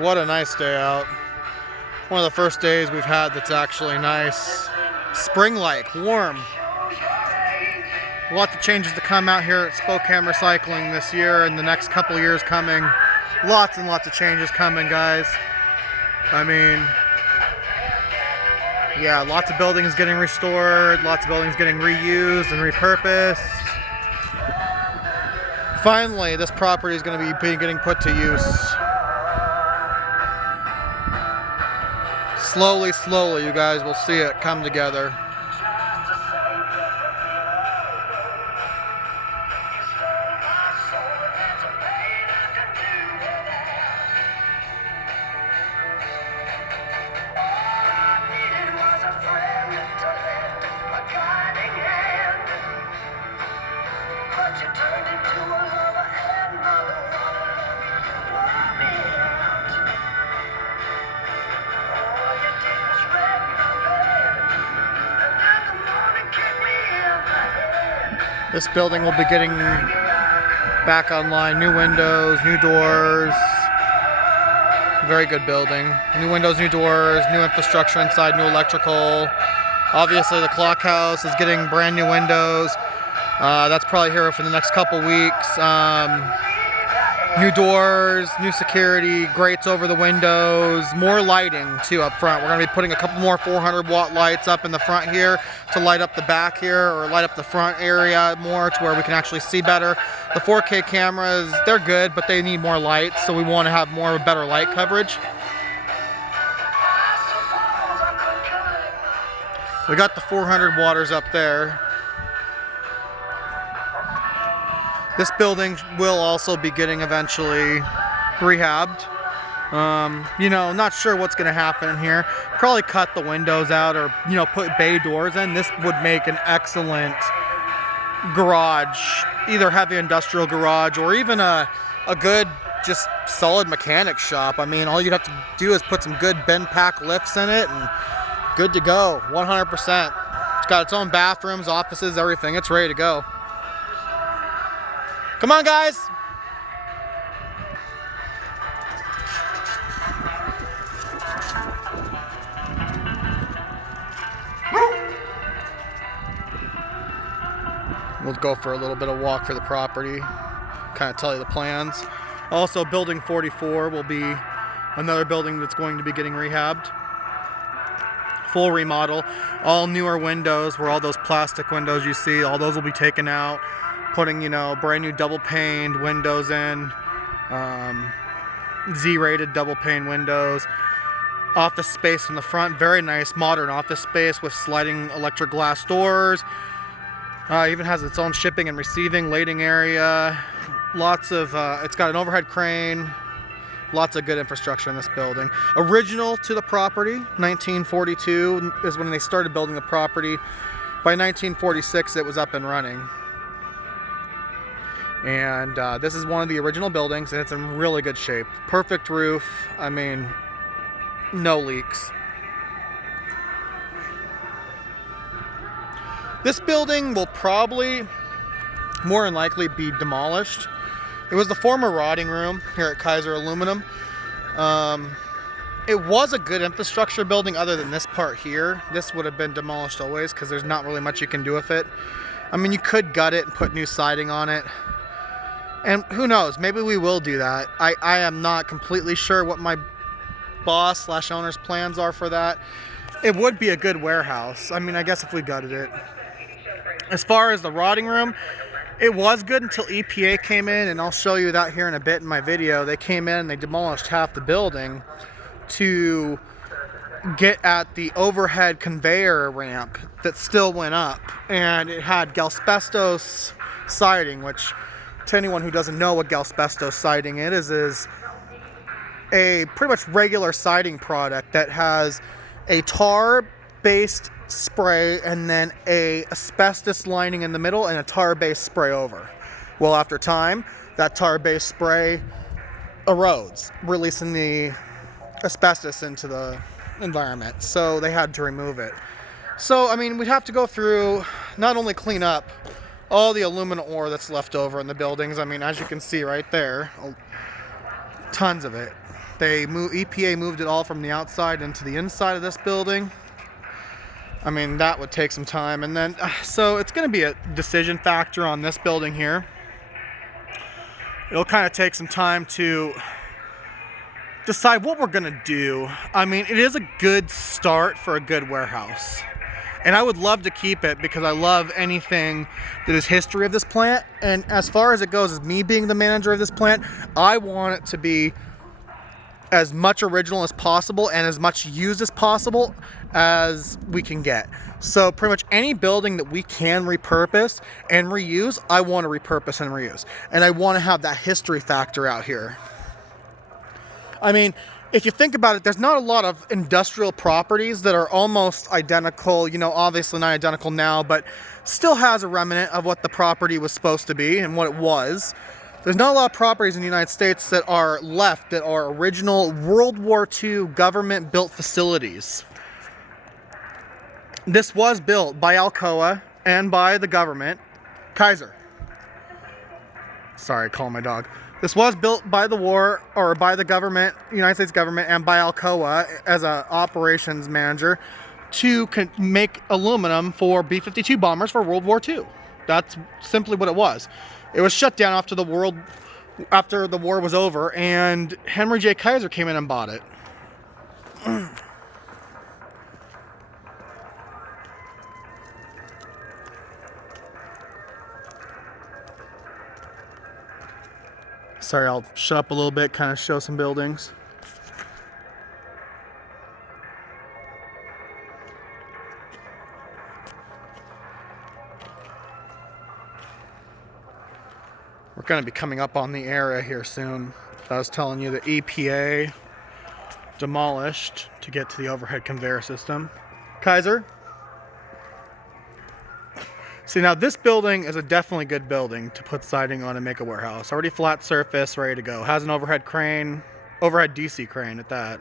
What a nice day out. One of the first days we've had that's actually nice. Spring-like, warm. Lots of changes to come out here at Spokane Recycling this year and the next couple years coming. Lots and lots of changes coming, guys. I mean, yeah, lots of buildings getting restored, lots of buildings getting reused and repurposed. Finally, this property is going to be getting put to use. Slowly, slowly, you guys will see it come together. This building will be getting back online. New windows, new doors. Very good building. New windows, new doors, new infrastructure inside, new electrical. Obviously the clock house is getting brand new windows. That's probably here for the next couple weeks. New doors, new security, grates over the windows, more lighting too up front. We're going to be putting a couple more 400-watt lights up in the front here to light up the back here, or light up the front area more to where we can actually see better. The 4K cameras, they're good, but they need more lights, so we want to have more better light coverage. We got the 400 watters up there. This building will also be getting eventually rehabbed. You know, not sure what's going to happen in here. Probably cut the windows out, or, you know, put bay doors in. This would make an excellent garage, either heavy industrial garage or even a good, just solid mechanic shop. I mean, all you'd have to do is put some good bend pack lifts in it and good to go, 100%. It's got its own bathrooms, offices, everything. It's ready to go. Come on, guys. We'll go for a little bit of walk for the property, kind of tell you the plans. Also, building 44 will be another building that's going to be getting rehabbed. Full remodel, all newer windows, where all those plastic windows you see, all those will be taken out. Putting, you know, brand new double paned windows in, Z-rated double pane windows. Office space in the front, very nice modern office space with sliding electric glass doors. Even has its own shipping and receiving lading area. Lots of, it's got an overhead crane. Lots of good infrastructure in this building. Original to the property, 1942 is when they started building the property. By 1946 it was up and running. And this is one of the original buildings, and it's in really good shape. Perfect roof. I mean, no leaks. This building will probably, more than likely, be demolished. It was the former rotting room here at Kaiser Aluminum. It was a good infrastructure building other than this part here. This would have been demolished always because there's not really much you can do with it. I mean, you could gut it and put new siding on it. And who knows, maybe we will do that. I am not completely sure what my boss / owner's plans are for that. It would be a good warehouse. I mean, I guess if we gutted it. As far as the rotting room, it was good until EPA came in, and I'll show you that here in a bit in my video. They came in and they demolished half the building to get at the overhead conveyor ramp that still went up. And it had asbestos siding, which, to anyone who doesn't know what asbestos siding is a pretty much regular siding product that has a tar-based spray and then a asbestos lining in the middle and a tar-based spray over. Well, after time, that tar-based spray erodes, releasing the asbestos into the environment. So they had to remove it. So, I mean, we'd have to go through, not only clean up all the aluminum ore that's left over in the buildings. I mean, as you can see right there, tons of it. EPA moved it all from the outside into the inside of this building. I mean, that would take some time. And then, so it's going to be a decision factor on this building here. It'll kind of take some time to decide what we're going to do. I mean, it is a good start for a good warehouse. And I would love to keep it because I love anything that is history of this plant. And as far as it goes, as me being the manager of this plant, I want it to be as much original as possible and as much used as possible as we can get. So pretty much any building that we can repurpose and reuse, I want to repurpose and reuse. And I want to have that history factor out here. I mean, if you think about it, there's not a lot of industrial properties that are almost identical, you know, obviously not identical now, but still has a remnant of what the property was supposed to be and what it was. There's not a lot of properties in the United States that are left that are original World War II government-built facilities. This was built by Alcoa and by the government, Kaiser. Sorry, call my dog. This was built by the war, or by the government, United States government, and by Alcoa as an operations manager to make aluminum for B-52 bombers for World War II. That's simply what it was. It was shut down after the war was over, and Henry J. Kaiser came in and bought it. Sorry, I'll shut up a little bit, kind of show some buildings. We're going to be coming up on the area here soon. I was telling you the EPA demolished to get to the overhead conveyor system. Kaiser? See, now this building is a definitely good building to put siding on and make a warehouse. Already flat surface, ready to go. Has an overhead crane, overhead DC crane at that.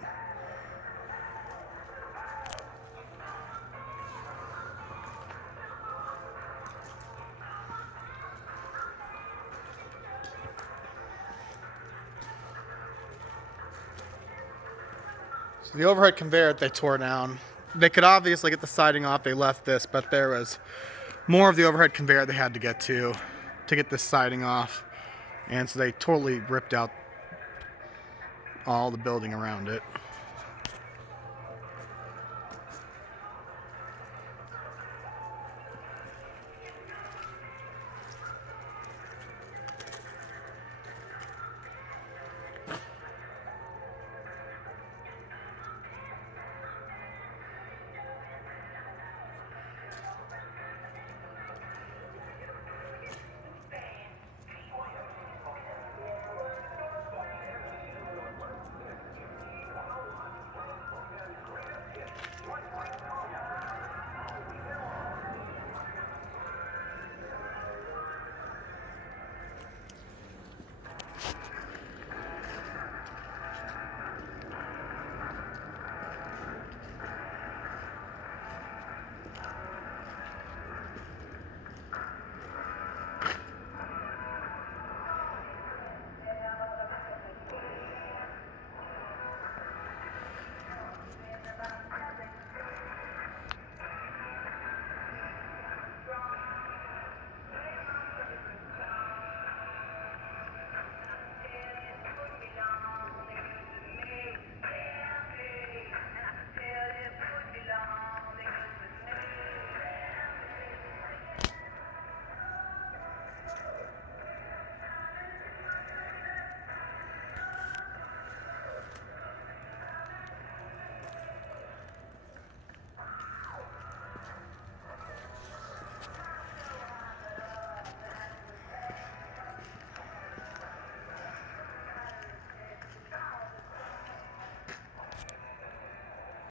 So the overhead conveyor they tore down. They could obviously get the siding off, they left this, but there was more of the overhead conveyor they had to get to get this siding off. And so they totally ripped out all the building around it.